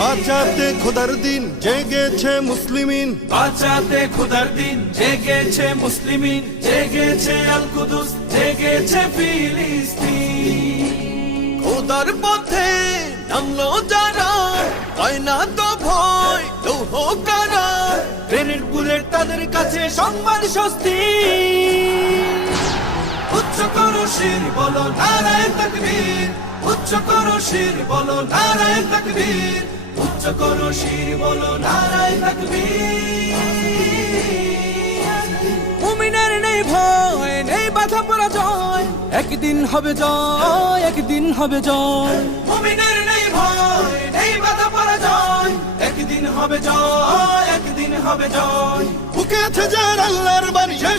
বাঁচাতে খোদার দিন জেগেছে মুসলিমিন, বাঁচাতে খোদার দিন জেগেছে মুসলিমিন, জেগেছে আল কুদুস, জেগেছে ফিলিস্তিন। খোদার পথে নামলো যারা, হয় না তো ভয় লৌহ কারা, ট্রেনের বুলেট তাদের কাছে সম্মান স্বস্তি। উচ্চ করো শির বলো নারায়ে তাকবীর, উচ্চ করো শির বলো নারায়ে তাকবীর, উচ্চ করো শির বলো নারায়ে তাকবীর। মুমিনের নেই ভয়, নেই বাধা পরাজয়, একদিন হবে জয়, একদিন হবে জয়। মুমিনের নেই ভয়, নেই বাধা পরাজয়, একদিন হবে জয়, একদিন হবে জয়। বুকে আছে যার আল্লাহর বাণী